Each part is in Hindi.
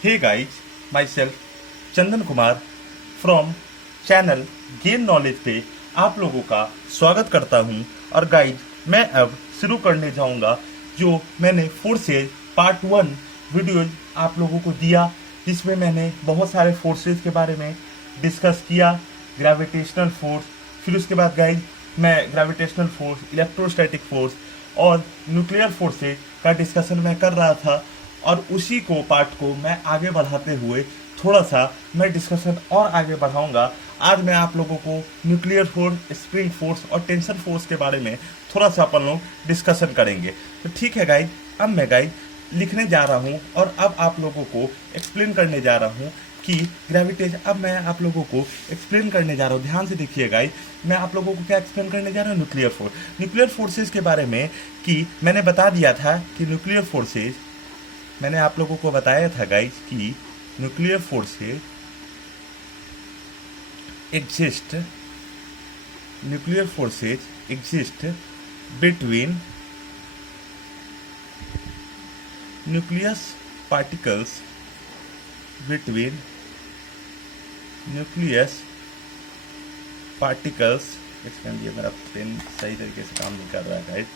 Hey guys, my self Chandan Kumar from channel gain knowledge पे आप लोगों का स्वागत करता हूं। और गाइस, मैं अब शुरू करने जाऊंगा जो मैंने फोर्सेज पार्ट 1 वीडियो आप लोगों को दिया, जिसमें मैंने बहुत सारे फोर्सेज के बारे में डिस्कस किया। ग्रेविटेशनल फोर्स, फिर उसके बाद गाइस मैं ग्रेविटेशनल फोर्स, इलेक्ट्रोस्टैटिक फोर्स और न्यूक्लियर फोर्सेज का डिस्कशन मैं कर रहा था। और उसी को पार्ट को मैं आगे बढ़ाते हुए थोड़ा सा मैं डिस्कशन और आगे बढ़ाऊंगा। आज मैं आप लोगों को न्यूक्लियर फोर्स, स्प्रिंग फोर्स और टेंशन फोर्स के बारे में थोड़ा सा अपन लोग डिस्कशन करेंगे। तो ठीक है गाइस, अब मैं गाइस लिखने जा रहा हूँ और अब आप लोगों को एक्सप्लेन करने जा रहा हूँ कि ग्रेविटेशन। अब मैं आप लोगों को एक्सप्लेन करने जा रहा हूँ, ध्यान से देखिए गाइस। मैं आप लोगों को क्या एक्सप्लेन करने जा रहा हूँ? न्यूक्लियर फोर्स, न्यूक्लियर फोर्सेज के बारे में। कि मैंने बता दिया था कि न्यूक्लियर फोर्सेज, मैंने आप लोगों को बताया था गाइस कि nuclear forces exist, nuclear forces exist between nucleus particles, between nucleus particles. Expand, ये मेरा पेन सही तरीके से काम नहीं कर रहा है गाइस।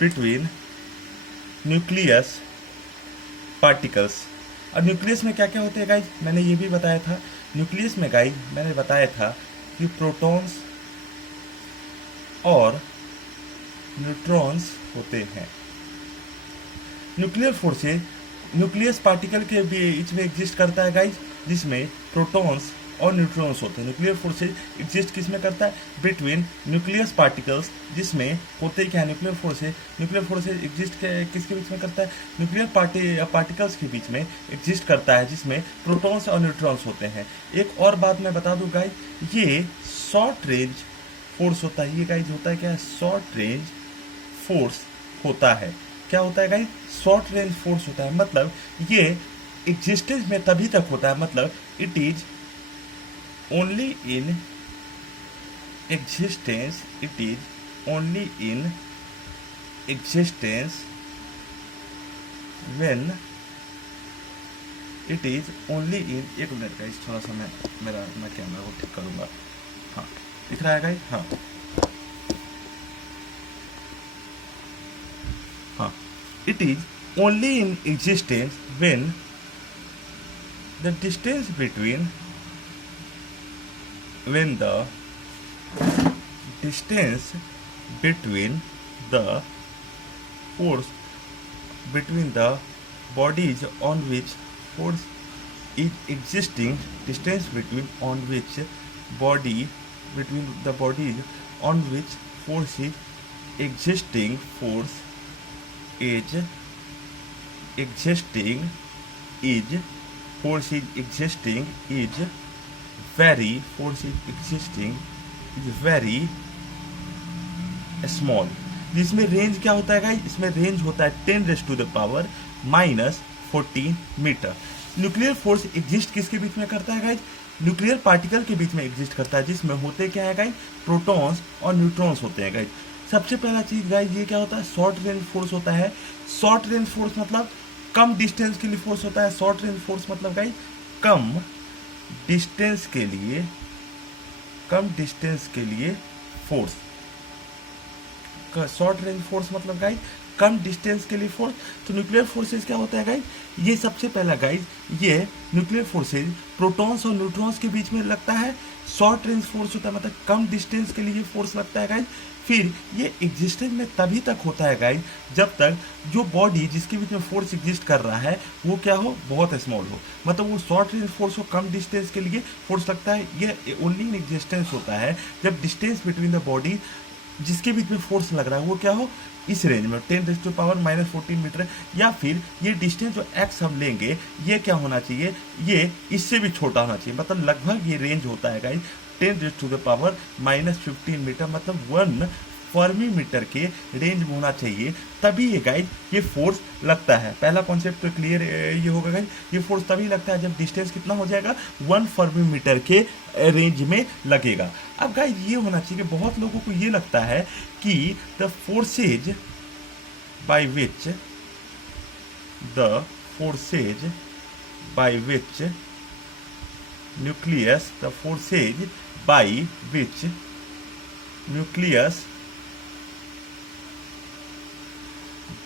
Between nucleus particles. और न्यूक्लियस में क्या क्या होते हैं गाइस, मैंने ये भी बताया था। न्यूक्लियस में गाइस मैंने बताया था कि प्रोटॉन्स और न्यूट्रॉन्स होते हैं। न्यूक्लियर फोर्सेज न्यूक्लियस पार्टिकल के बीच में एग्जिस्ट करता है गाइस, जिसमें प्रोटॉन्स और न्यूट्रॉन्स होते हैं। न्यूक्लियर फोर्सेज एग्जिस्ट किस में करता है? बिटवीन न्यूक्लियस पार्टिकल्स, जिसमें होते क्या है न्यूक्लियर फोर्सेज एग्जिस्ट किसके बीच में करता है? न्यूक्लियर पार्टिकल्स के बीच में एग्जिस्ट करता है, जिसमें प्रोटॉन्स और न्यूट्रॉन्स होते हैं। एक और बात मैं बता दूं गाइस, ये शॉर्ट रेंज फोर्स होता है। ये गाइस होता है क्या? शॉर्ट रेंज फोर्स होता है। क्या होता है गाइस? शॉर्ट रेंज फोर्स होता है। मतलब ये एग्जिस्टेंस में तभी तक होता है, मतलब it is only in existence, it is only in existence when it is only in, एक मिनट गाइस, थोड़ा सा मैं कैमरा को ठीक करूंगा। हाँ, दिख रहा है गाइस? हाँ, it is only in existence when the distance between, when the distance between the force, between the bodies on which force is existing, distance between on which body, between the bodies on which force is existing, force is existing, is force is existing is very, force is existing is very small। जिसमें रेंज क्या होता है गाइस? इसमें रेंज होता है 10⁻⁻14 मीटर। न्यूक्लियर फोर्स एग्जिस्ट किसके बीच में करता है गाइस? न्यूक्लियर पार्टिकल के बीच में एग्जिस्ट करता है, जिसमें होते क्या है गाइस? प्रोटॉन्स और न्यूट्रॉन्स होते हैं गाइस। सबसे पहला चीज गाइस, ये क्या होता है? शॉर्ट रेंज फोर्स होता है। शॉर्ट रेंज फोर्स मतलब कम डिस्टेंस के लिए फोर्स होता है। शॉर्ट रेंज फोर्स मतलब गाइस कम डिस्टेंस के लिए, कम डिस्टेंस के लिए फोर्स। शॉर्ट रेंज फोर्स मतलब गाइस कम डिस्टेंस के लिए फोर्स। तो न्यूक्लियर फोर्सेज क्या होता है गाइस? ये सबसे पहला गाइस, ये न्यूक्लियर फोर्सेज प्रोटॉन्स और न्यूट्रॉन्स के बीच में लगता है। शॉर्ट रेंज फोर्स होता है, मतलब कम डिस्टेंस के लिए फोर्स लगता है गाइस। फिर ये एग्जिस्टेंस में तभी तक होता है गाइस जब तक जो बॉडी जिसके बीच में फोर्स एग्जिस्ट कर रहा है वो क्या हो? बहुत स्मॉल हो। मतलब वो शॉर्ट रेंज फोर्स हो, कम डिस्टेंस के लिए फोर्स लगता है। ये ओनली इन एग्जिस्टेंस होता है जब डिस्टेंस बिटवीन द बॉडी जिसके बीच में फोर्स लग रहा है वो क्या हो? इस रेंज में 10⁻⁻14 मीटर। या फिर ये डिस्टेंस जो एक्स हम लेंगे ये क्या होना चाहिए? ये इससे भी छोटा होना चाहिए। मतलब लगभग ये रेंज होता है गाइस 10⁻⁻15 मीटर, मतलब 1 फर्मी मीटर के रेंज में होना चाहिए, तभी ये गाइस ये फोर्स लगता है। पहला कॉन्सेप्ट तो क्लियर ये होगा गाइस, ये फोर्स तभी लगता है जब डिस्टेंस कितना हो जाएगा? 1 फर्मी मीटर के रेंज में लगेगा। अब गाइस ये होना चाहिए, बहुत लोगों को ये लगता है कि the forces by which, the forces by which nucleus, the forces by which nucleus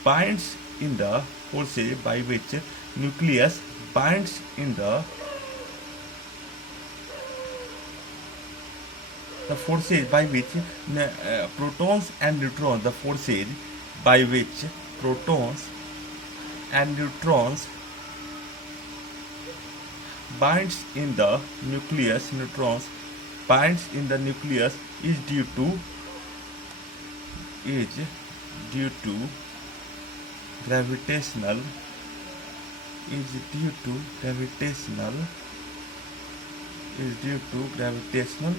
binds in the forces by which nucleus binds in the forces by which protons and neutrons, the forces by which protons and neutrons binds in the nucleus, binds in the nucleus is due to gravitational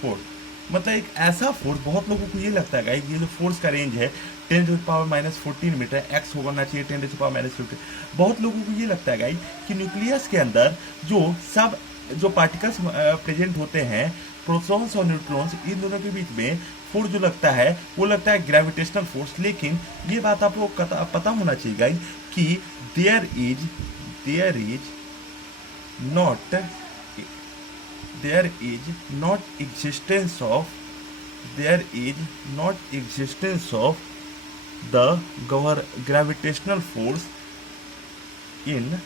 force. मतलब एक ऐसा फोर्स, बहुत लोगों को ये लगता है गाइस ये जो फोर्स का रेंज है 10⁻⁻14 मीटर, एक्स होना चाहिए 10⁻⁻15। बहुत लोगों को ये लगता है गाइस कि न्यूक्लियस के अंदर जो पार्टिकल्स प्रेजेंट होते हैं, प्रोटॉन्स और न्यूट्रॉन्स, इन दोनों के बीच में फोर्स जो लगता है वो लगता है ग्रेविटेशनल फोर्स। लेकिन ये बात आपको पता होना चाहिए गाइस कि there is not existence of the gravitational force in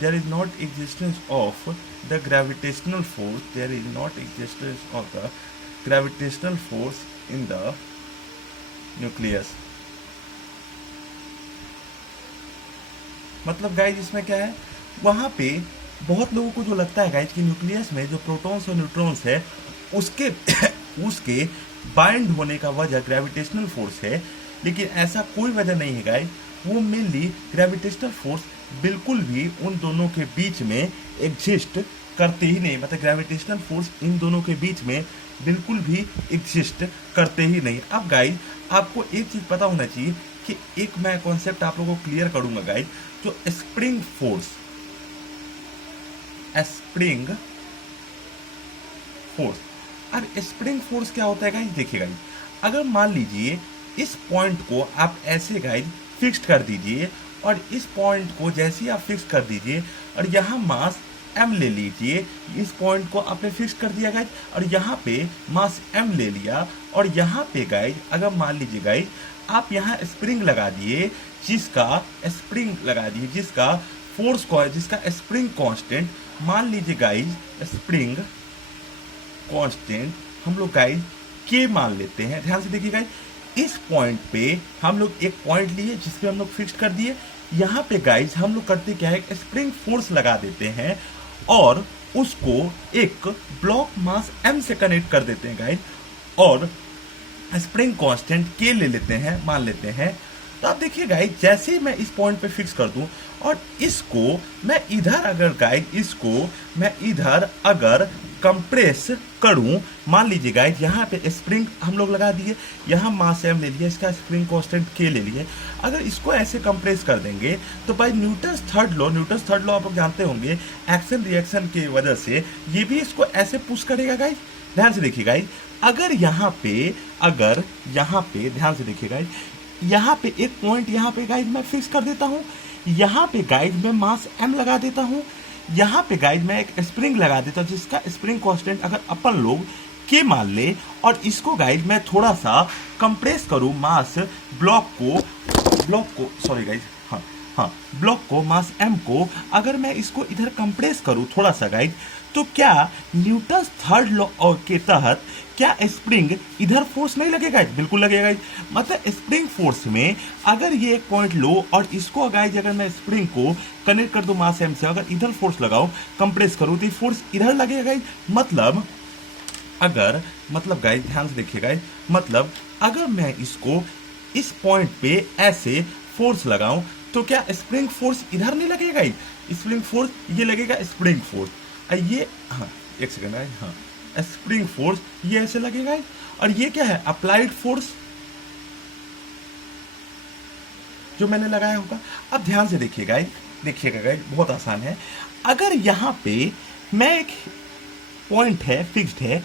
there is not existence of the gravitational force in the nucleus। मतलब गाइस इसमें क्या है, वहां पे बहुत लोगों को जो लगता है गाइस कि न्यूक्लियस में जो प्रोटॉन्स और न्यूट्रॉन्स है उसके बाइंड होने का वजह ग्रेविटेशनल फोर्स है। लेकिन ऐसा कोई वजह नहीं है गाइस, वो मेनली ग्रेविटेशनल फोर्स बिल्कुल भी उन दोनों के बीच में एग्जिस्ट करते ही नहीं। मतलब ग्रेविटेशनल फोर्स इन दोनों के बीच में बिल्कुल भी एग्जिस्ट करते ही नहीं। अब गाइस आपको एक चीज पता होना चाहिए कि एक मैं कॉन्सेप्ट आप लोगों को क्लियर करूंगा गाइस, जो स्प्रिंग फोर्स अब स्प्रिंग फोर्स क्या होता है गाइस, देखिए गाइस, अगर मान लीजिए इस पॉइंट को आप ऐसे गाइस फिक्स्ड कर दीजिए और इस पॉइंट को जैसे ही आप फिक्स कर दीजिए और यहाँ मास m ले लीजिए, इस पॉइंट को आपने फिक्स कर दिया गाइस और यहाँ पे मास m ले लिया और यहाँ पे गाइस अगर मान लीजिए गाइस आप यहाँ स्प्रिंग लगा दिए, जिसका स्प्रिंग कांस्टेंट मान लीजिए गाइस, स्प्रिंग कांस्टेंट हम लोग गाइस के मान लेते हैं। ध्यान से देखिए गाइस, इस पॉइंट पे हम लोग एक पॉइंट लिए जिसपे हम लोग फिक्स कर दिए। यहाँ पे गाइस हम लोग करते क्या है, स्प्रिंग फोर्स लगा देते हैं और उसको एक ब्लॉक मास m से कनेक्ट कर देते हैं गाइस और स्प्रिंग कांस्टेंट के ले लेते हैं, मान लेते हैं। तो आप देखिए गाइस, जैसे ही मैं इस पॉइंट पे फिक्स कर दूं और इसको मैं इधर अगर कंप्रेस करूं, मान लीजिए गाइस यहाँ पे स्प्रिंग हम लोग लगा दिए, यहाँ मास m ले लिया, इसका स्प्रिंग कांस्टेंट k ले लिए। अगर इसको ऐसे कंप्रेस कर देंगे तो बाय न्यूटन्स थर्ड लॉ आप लोग जानते होंगे, एक्शन रिएक्शन की वजह से ये भी इसको ऐसे पुश करेगा गाइस। ध्यान से देखिए गाइस, अगर यहाँ पे ध्यान से देखिए गाइस, यहाँ पे एक पॉइंट यहाँ पे गाइस मैं फिक्स कर देता हूँ, यहाँ पे गाइस मैं मास m लगा देता हूँ, यहाँ पे गाइस मैं एक स्प्रिंग लगा देता हूँ जिसका स्प्रिंग कांस्टेंट अगर अपन लोग के मान ले और इसको गाइस मैं थोड़ा सा कंप्रेस करूँ मास ब्लॉक को मास m को अगर मैं इसको इधर कंप्रेस करूँ थोड़ा सा गाइस, तो क्या न्यूटन्स थर्ड लॉ के तहत क्या स्प्रिंग इधर फोर्स नहीं लगेगा? बिल्कुल लगेगा। मतलब स्प्रिंग फोर्स में अगर ये एक पॉइंट लो और इसको गाइस अगर मैं स्प्रिंग को कनेक्ट कर दूं मास m से, अगर इधर फोर्स लगाऊं, कंप्रेस करूं, तो फोर्स इधर लगेगा गाइस। मतलब गाइस ध्यान से देखिए गाइस, मतलब अगर मैं इसको इस पॉइंट पे ऐसे फोर्स लगाऊं तो क्या स्प्रिंग फोर्स इधर नहीं लगेगा? स्प्रिंग फोर्स ये लगेगा, स्प्रिंग फोर्स ये, हाँ एक सेकंड है, हाँ स्प्रिंग फोर्स ये ऐसे लगेगा और ये क्या है, अप्लाइड फोर्स जो मैंने लगाया होगा। अब ध्यान से देखिएगा गाइस, बहुत आसान है। अगर यहाँ पे मैं एक पॉइंट है फिक्स्ड है,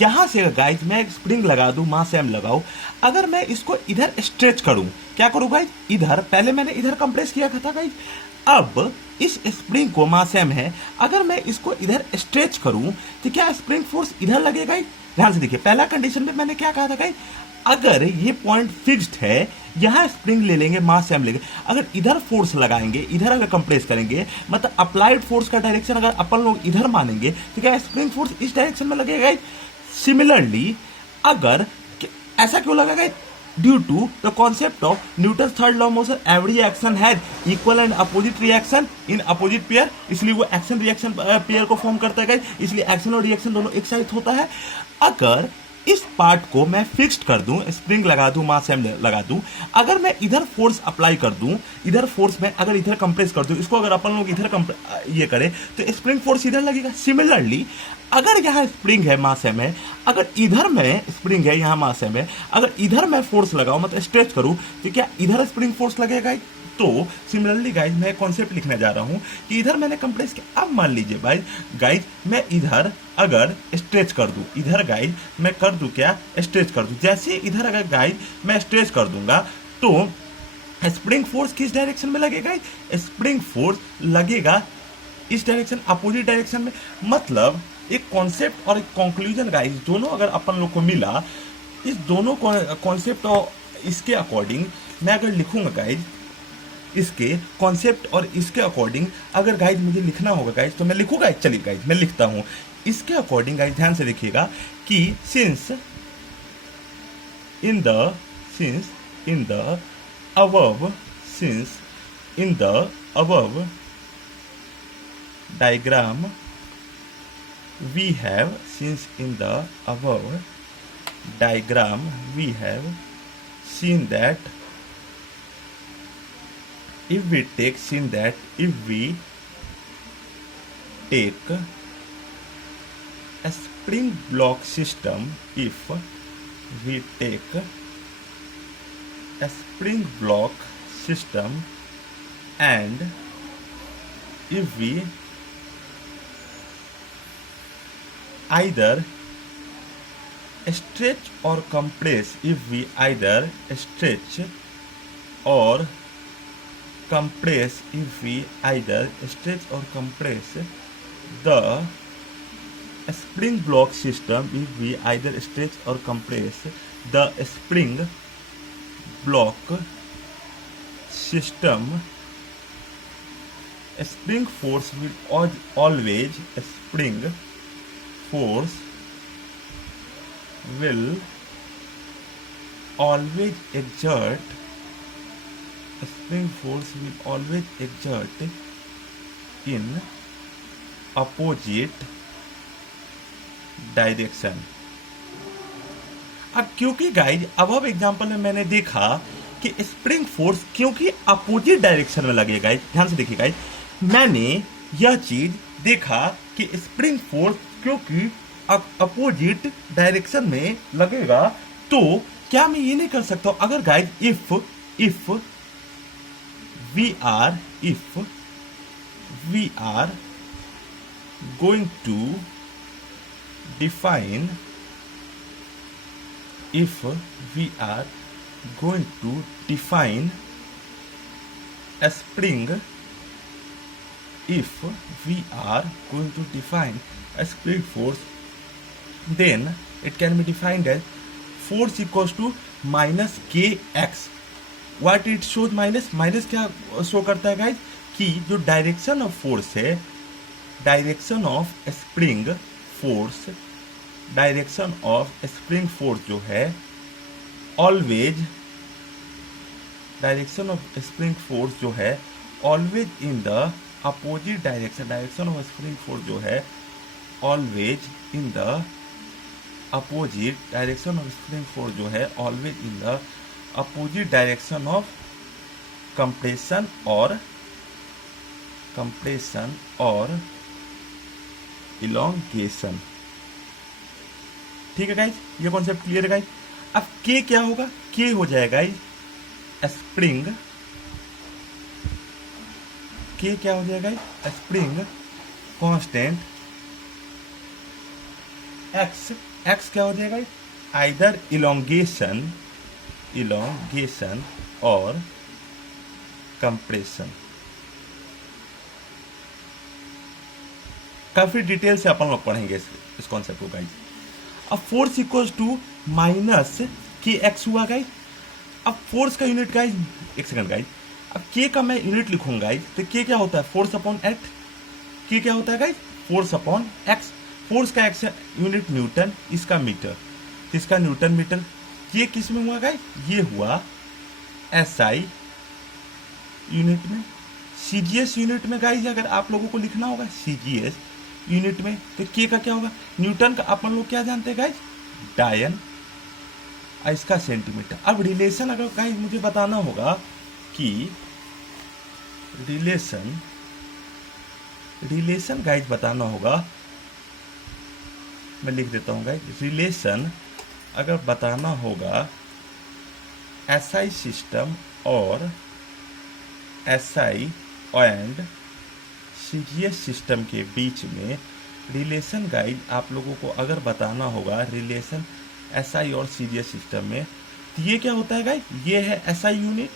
यहां से गाइस मैं एक स्प्रिंग लगा दूं, मास m लगाऊं, अगर मैं इसको इधर स्ट्रेच करूं, क्या करूं गाइस, इधर पहले मैंने इधर कंप्रेस किया था गाइस, अब इस स्प्रिंग को मास m है, अगर मैं इसको इधर स्ट्रेच करूं तो क्या स्प्रिंग फोर्स इधर लगेगा ही? ध्यान से देखिए, पहला कंडीशन में मैंने क्या कहा था गाइस, अगर ये पॉइंट फिक्स्ड है, यहां स्प्रिंग ले लेंगे, मास m लेंगे, अगर इधर फोर्स लगाएंगे, इधर अगर कंप्रेस करेंगे, मतलब अप्लाइड फोर्स का डायरेक्शन अगर अपन लोग इधर मानेंगे तो क्या स्प्रिंग फोर्स इस डायरेक्शन में लगेगा? सिमिलरली अगर ऐसा क्यों लगेगा? Due to the concept of Newton third law motion, every action has equal and opposite reaction in opposite pair, इसलिए वो एक्शन रिएक्शन पेयर को फॉर्म करता है, इसलिए एक्शन और रिएक्शन दोनों एक साथ होता है। अगर इस पार्ट को मैं फिक्स्ड कर दूं, स्प्रिंग लगा दूं, मास m लगा दूं, अगर मैं इधर फोर्स अप्लाई कर दूं, इधर फोर्स में अगर इधर कंप्रेस कर दूं, इसको अगर अपन लोग इधर ये करें तो स्प्रिंग फोर्स इधर लगेगा। सिमिलरली अगर यहाँ स्प्रिंग है, मास m है, अगर इधर में स्प्रिंग है, यहाँ मास m है, अगर इधर मैं फोर्स लगाऊं, मतलब स्ट्रेच करूं, तो क्या इधर स्प्रिंग फोर्स लगेगा? तो सिमिलरली गाइज मैं कॉन्सेप्ट लिखने जा रहा हूं कि इधर मैंने कंप्रेस किया। अब मान लीजिए भाई गाइज मैं इधर अगर स्ट्रेच कर दूं, इधर गाइज मैं कर दूं क्या, स्ट्रेच कर दूं, जैसे इधर अगर गाइज मैं स्ट्रेच कर दूंगा तो स्प्रिंग फोर्स किस डायरेक्शन में लगेगा? स्प्रिंग फोर्स लगेगा इस डायरेक्शन, अपोजिट डायरेक्शन में। मतलब एक कॉन्सेप्ट और एक कंक्लूजन गाइज दोनों अगर अपन लोग को मिला, इस दोनों कॉन्सेप्ट और इसके अकॉर्डिंग मैं अगर लिखूंगा गाइज, इसके कॉन्सेप्ट और इसके अकॉर्डिंग अगर गाइज मुझे लिखना होगा गाइज तो मैं लिखूंगा। चलिए गाइज मैं लिखता हूं इसके अकॉर्डिंग। गाइज ध्यान से देखिएगा कि since in the above diagram we have seen that if we take a spring block system, and if we either stretch or compress, the spring block system, spring force will always exert in opposite direction. अब क्योंकि गाइज अब एग्जांपल में मैंने देखा कि स्प्रिंग फोर्स क्योंकि अपोजिट डायरेक्शन में लगेगा, ध्यान से देखिए गाइज, मैंने यह चीज देखा कि स्प्रिंग फोर्स क्योंकि अपोजिट डायरेक्शन में लगेगा, तो क्या मैं ये नहीं कर सकता हूं, अगर guys if we are going to define a spring, force, then it can be defined as force equals to minus kx. What it shows minus क्या शो करता है गाइज कि जो डायरेक्शन ऑफ फोर्स है, डायरेक्शन ऑफ स्प्रिंग फोर्स जो है always, direction of spring force जो है always in the opposite direction, direction of spring force जो है always in the opposite, direction of spring force जो है always in the opposite direction of compression और इलोंगेशन। ठीक है गाइज, ये कॉन्सेप्ट क्लियर है गाइज। अब के क्या होगा, के हो जाएगा स्प्रिंग, के क्या हो जाएगा स्प्रिंग कांस्टेंट, एक्स क्या हो जाएगा आइदर इलोंगेशन और कंप्रेशन। काफी डिटेल से अपन लोग पढ़ेंगे इस कॉन्सेप्ट को गाइज। अब फोर्स इक्वल्स टू माइनस के एक्स हुआ गाइज। अब फोर्स का यूनिट गाइज, एक सेकंड गाइज, अब के का मैं यूनिट लिखूंगा गाइज, तो के क्या होता है, फोर्स अपॉन एक्स। के क्या होता है guys, force upon x. Force का एक्स यूनिट न्यूटन, इसका मीटर, इसका न्यूटन मीटर। ये किस में हुआ गाइज, ये हुआ एसआई यूनिट में। सीजीएस यूनिट में गाइज अगर आप लोगों को लिखना होगा सीजीएस यूनिट में, तो के का क्या होगा, न्यूटन का अपन लोग क्या जानते हैं गाइज, डायन, इसका सेंटीमीटर। अब रिलेशन अगर गाइज मुझे बताना होगा कि रिलेशन गाइज बताना होगा, मैं लिख देता हूं गाइज, रिलेशन अगर बताना होगा एसआई सिस्टम और एसआई एंड सीजीएस सिस्टम के बीच में रिलेशन गाइज आप लोगों को अगर बताना होगा, रिलेशन एसआई और सीजीएस सिस्टम में, तो ये क्या होता है गाइज, ये है एसआई यूनिट,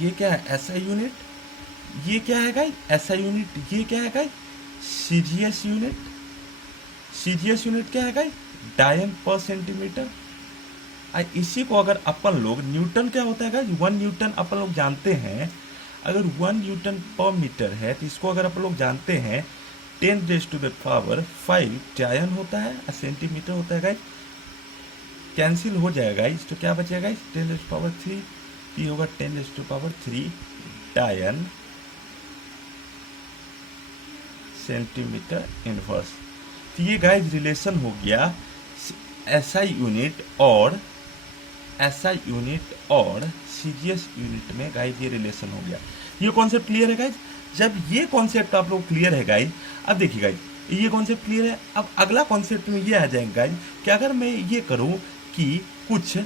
ये क्या है एसआई यूनिट, ये क्या है गाइज एसआई यूनिट, ये क्या है guys CGS unit. CGS unit क्या है गाइज, डायन पर सेंटीमीटर। इसी को अगर अपन लोग, न्यूटन क्या होता है गाइज, 1 न्यूटन अपन लोग जानते हैं, अगर 1 न्यूटन पर मीटर है तो इसको अगर अपन लोग जानते हैं 10⁵ डायन होता है, सेंटीमीटर होता है गाइज। कैंसिल हो जाएगा गाइज, तो क्या बचेगा गाइज, 10⁻3, ये होगा 10⁻3 डायन सेंटीमीटर इनवर्स। तो ये गाइज रिलेशन हो गया एसआई यूनिट और सीजीएस यूनिट में गाइज, ये रिलेशन हो गया। ये कॉन्सेप्ट क्लियर है गाइज। जब ये कॉन्सेप्ट आप लोग क्लियर है गाइज, अब देखिए गाइज ये कॉन्सेप्ट क्लियर है। अब अगला कॉन्सेप्ट में ये आ जाएंगे गाइज कि अगर मैं ये करूं कि कुछ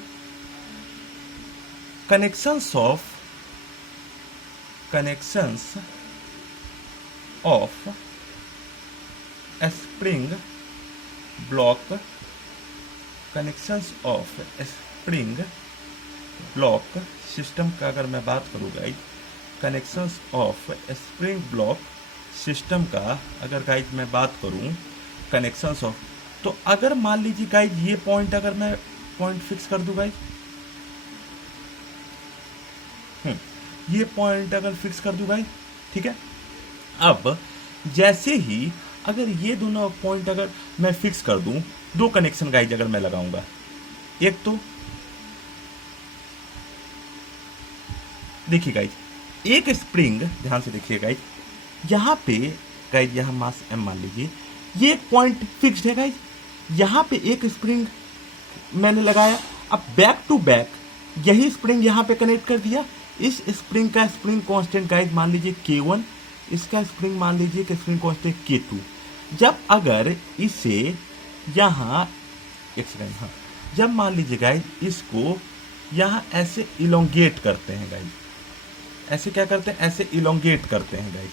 connections of spring block, connections of spring block system का अगर मैं बात करूँ guys, connections of spring block system का अगर गाइज मैं बात करूँ, कनेक्शंस ऑफ, तो अगर मान लीजिए गाइज ये पॉइंट अगर मैं पॉइंट फिक्स कर दूं गाइज, ये पॉइंट अगर फिक्स कर दूं गाइज, ठीक है। अब जैसे ही अगर ये दोनों पॉइंट अगर मैं फिक्स कर दूं, दो कनेक्शन गाइज अगर मैं लगाऊंगा, एक तो देखिए गाइज, एक स्प्रिंग, ध्यान से देखिए गाइज, यहां पे गाइज यहां मास एम मान लीजिए, ये एक पॉइंट फिक्स्ड है गाइज, यहां पे एक स्प्रिंग मैंने लगाया, अब बैक टू बैक यही स्प्रिंग यहां पे कनेक्ट कर दिया। इस स्प्रिंग का स्प्रिंग कांस्टेंट गाइज मान लीजिए K1, इसका स्प्रिंग मान लीजिए कि स्प्रिंग कांस्टेंट K2। जब अगर इसे यहां एक सेकंड, हाँ, जब मान लीजिए गाइज इसको यहां ऐसे इलोंगेट करते हैं गाइज, ऐसे क्या करते हैं, ऐसे इलोंगेट करते हैं गाइज,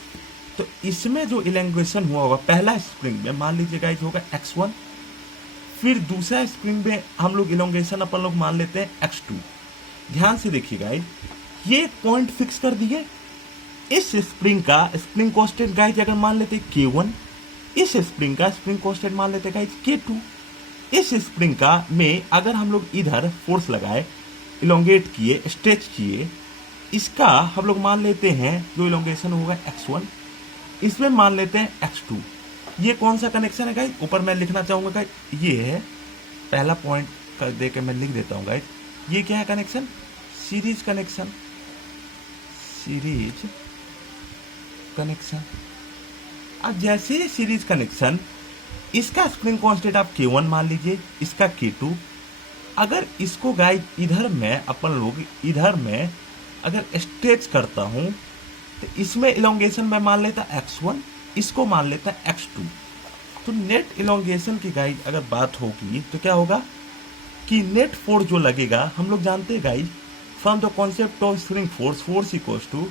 तो इसमें जो इलोंगेशन हुआ होगा पहला स्प्रिंग में मान लीजिए गाइज होगा x1, फिर दूसरा स्प्रिंग में हम लोग इलोंगेशन अपन लोग मान लेते हैं x2। ध्यान से देखिए गाइज, ये पॉइंट फिक्स कर दिए, इस स्प्रिंग का स्प्रिंग कांस्टेंट गाइज अगर मान लेते K1, इस स्प्रिंग का स्प्रिंग कांस्टेंट मान लेते गाइज K2। इस स्प्रिंग का में अगर हम लोग इधर फोर्स लगाए, इलोंगेट किए, स्ट्रेच किए, इसका हम लोग मान लेते हैं जो इलोंगेशन होगा x1, इसमें मान लेते हैं x2। ये कौन सा कनेक्शन है गाइज, ऊपर मैं लिखना चाहूंगा गाइज, ये है पहला पॉइंट कर दे के मैं लिख देता हूं गाइज, ये क्या है connection, series connection, series connection. अब जैसे ही सीरीज कनेक्शन, इसका स्प्रिंग कांस्टेंट आप K1 मान लीजिए, इसका K2, अगर इसको गाइज इधर में अपन लोग इधर में अगर स्ट्रेच करता हूं, तो इसमें इलोंगेशन में मान लेता x1, इसको मान लेता x2। तो नेट इलोंगेशन की गाइज अगर बात होगी तो क्या होगा कि नेट फोर्स जो लगेगा, हम लोग जानते हैं guys from the concept of spring force, force equals to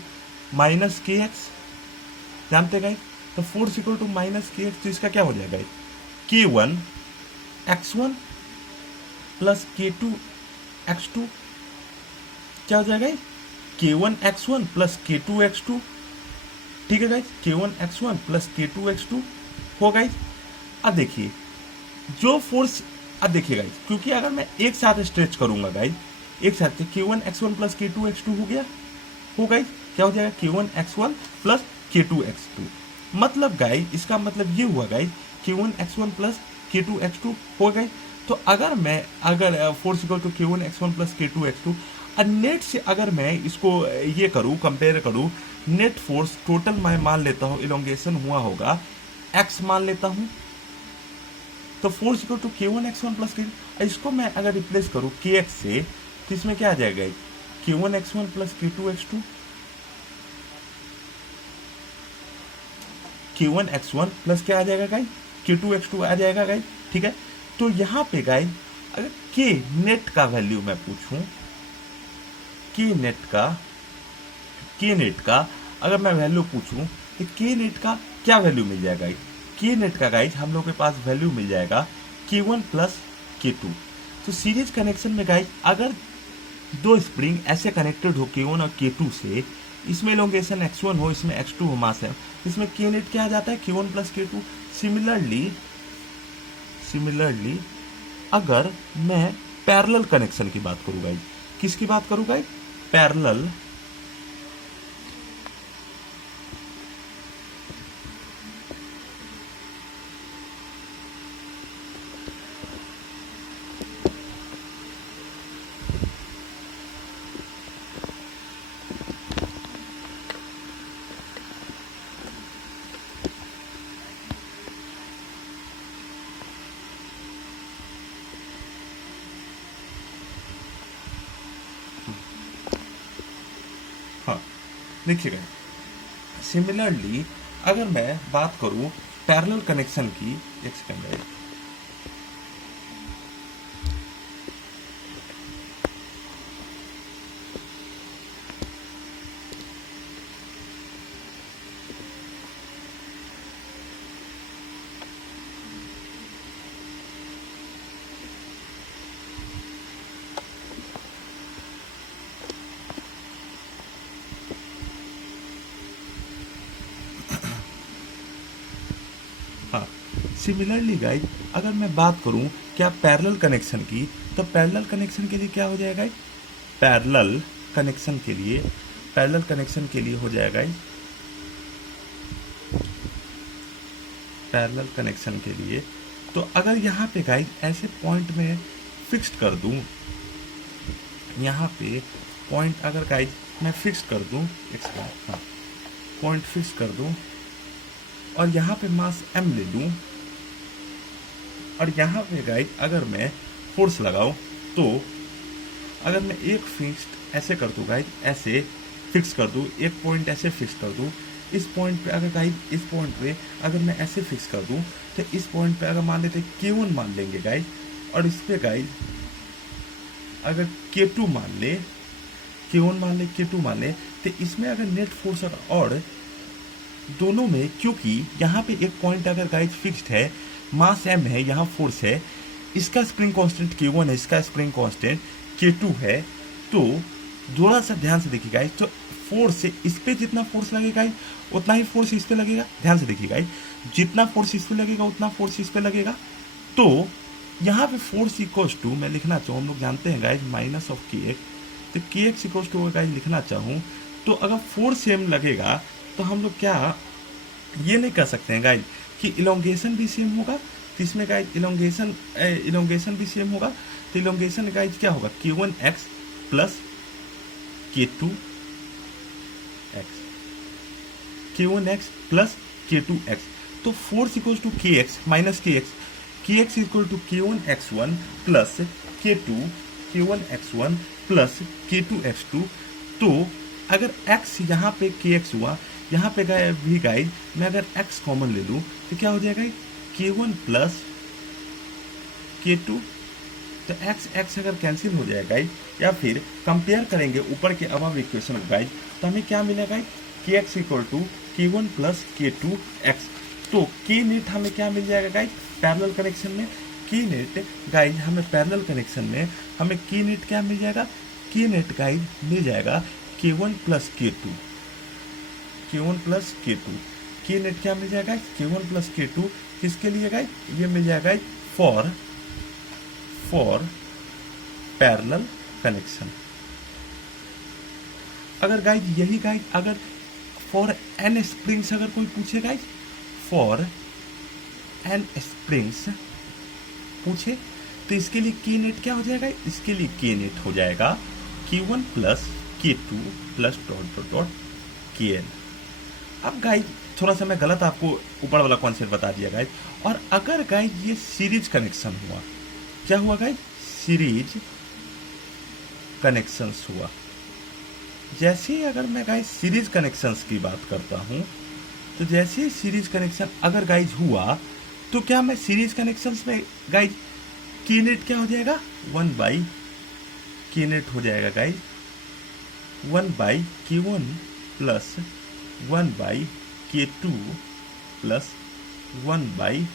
minus kx, जानते हैं गाइज, तो force equal to minus kx, तो इसका क्या हो जाएगा K1 x1 plus K2 x2, क्या हो जाएगा K1 x1 plus K2 x2। ठीक है गाइज, k1x1 प्लस k2x2 हो गाइज। अब देखिए जो फोर्स, अब देखिए गाइज, क्योंकि अगर मैं एक साथ स्ट्रेच करूंगा गाइज, एक साथ k1x1 प्लस k2x2 हो गया, हो गाइज क्या हो जाएगा k1x1 प्लस k2x2। मतलब गाइज इसका मतलब ये हुआ गाइज k1x1 प्लस k2x2 हो गई। तो अगर force equal to k1x1 plus k2x2, और नेट से अगर मैं इसको ये करूँ, कंपेयर करूँ, नेट फोर्स टोटल मैं मान लेता हूँ इलोंगेशन हुआ होगा x मान लेता हूँ, तो force equal to k1x1 plus k, इसको मैं अगर रिप्लेस करूँ kx से, तो इसमें क्या आ जाएगा k1x1 plus k2x2, k1x1 plus क्या आ जाएगा गाइस, k2x2 आ जाएगा गाइस। ठीक है, तो यहाँ पे गाइस अगर k नेट का वैल्यू मैं पूछूं, k नेट का अगर मैं वैल्यू पूछूं, तो k नेट का क्या वैल्यू मिल जाएगा गाइस, k नेट का गाइस हम लोग के पास वैल्यू मिल जाएगा k1 प्लस k2। तो सीरीज कनेक्शन में गाइस अगर दो स्प्रिंग ऐसे कनेक्टेड हो k1 और k2 से, इसमें इलोंगेशन x1 हो, इसमें x2 हो, मास है, इसमें k नेट क्या आ जाता है k1 प्लस k2। सिमिलरली अगर मैं पैरेलल कनेक्शन की बात करूँ गाइस, किसकी बात करूँ गाइस, पैरेलल हाँ देखिएगा, सिमिलरली अगर मैं बात करूं पैरेलल कनेक्शन की, एक सेकंड है, हाँ सिमिलरली गाइज अगर मैं बात करूं क्या पैरेलल कनेक्शन की, तो पैरेलल कनेक्शन के लिए क्या हो जाएगा, पैरेलल कनेक्शन के लिए हो जाएगा, पैरेलल कनेक्शन के लिए, तो अगर यहाँ पे गाइज ऐसे पॉइंट में फिक्स्ड कर दूं, यहाँ पे पॉइंट अगर गाइज मैं फिक्स कर दूं, हाँ पॉइंट फिक्स कर दूं, और यहाँ पे मास m ले लूं, और यहाँ पे गाइज अगर मैं फोर्स लगाऊं, तो अगर मैं एक फिक्स्ड ऐसे कर दूं गाइज, ऐसे फिक्स कर दूं, एक पॉइंट ऐसे फिक्स कर दूं, इस पॉइंट पे अगर गाइज इस पॉइंट पे अगर मैं ऐसे फिक्स कर दूं, तो इस पॉइंट पे अगर मान लेते k1 मान लेंगे गाइज, और इस पे गाइज अगर k2 मान ले, k1 मान ले, k2 मान ले, तो इसमें अगर नेट फोर्स और दोनों में, क्योंकि यहाँ पे एक पॉइंट अगर गाइज फिक्स्ड है, मास m है, यहाँ फोर्स है, इसका स्प्रिंग कांस्टेंट k1 है, इसका स्प्रिंग कांस्टेंट k2 है, तो थोड़ा सा ध्यान से देखिए गाइज, तो फोर्स से इस पे जितना फोर्स लगेगा गाइज उतना ही फोर्स इस पे लगेगा, ध्यान से देखिए गाइज, जितना फोर्स इस पे लगेगा उतना फोर्स इस पे लगेगा। तो यहाँ पे फोर्स इक्वल्स टू मैं लिखना चाहूँ, हम लोग जानते हैं गाइज माइनस ऑफ के एक्स, तो के एक्स इक्वल्स टू गाइज लिखना चाहूँ, तो अगर फोर्स सेम लगेगा तो हम लोग क्या ये नहीं कर सकते हैं गाइज कि इलोंगेशन भी सेम होगा, तो इसमें गाइज इलोंगेशन भी सेम होगा, तो इलोंगेशन गाइज क्या होगा k1x plus k2x, k1x plus k2x, तो force equals to kx minus kx equal to k1x1 plus k1x1 plus k2x2। तो अगर x यहाँ पे kx हुआ, यहाँ पे भी गाइज मैं अगर x कॉमन ले लूँ, तो क्या हो जाएगा k1 प्लस k2, तो x अगर कैंसिल हो जाएगा गाइज, या फिर कंपेयर करेंगे ऊपर के अबव इक्वेशन को गाइज, तो हमें क्या मिलेगा kx equal to k1 plus k2x। तो k नेट हमें क्या मिल जाएगा गाइज पैरेलल कनेक्शन में, k नेट गाइज हमें पैरेलल कनेक्शन में हमें k नेट क्या मिल जाएगा, k नेट गाइज मिल जाएगा k1 plus k2, K1 plus K2, के नेट क्या मिल जाएगा K1 प्लस K2 किसके लिए गाइज, ये मिल जाएगा फॉर पैरेलल कनेक्शन। अगर गाइज यही गाइज अगर फॉर एन स्प्रिंग्स अगर कोई पूछे गाइज, फॉर एन स्प्रिंग्स पूछे तो इसके लिए के नेट क्या हो जाएगा, इसके लिए के नेट हो जाएगा K1 plus K2 plus dot dot dot KN। अब गाइज थोड़ा सा मैं गलत आपको ऊपर वाला कॉन्सेप्ट बता दिया गाइज। और अगर गाइज ये सीरीज कनेक्शन हुआ, क्या हुआ गाइज, सीरीज कनेक्शंस हुआ। जैसे ही अगर मैं गाइज सीरीज कनेक्शंस की बात करता हूं, तो जैसे ही सीरीज कनेक्शन अगर गाइज हुआ तो क्या मैं सीरीज कनेक्शंस में गाइज के नेट क्या हो जाएगा 1 बाई के नेट हो जाएगा guys 1 by K1 plus 1 by K2 plus 1 by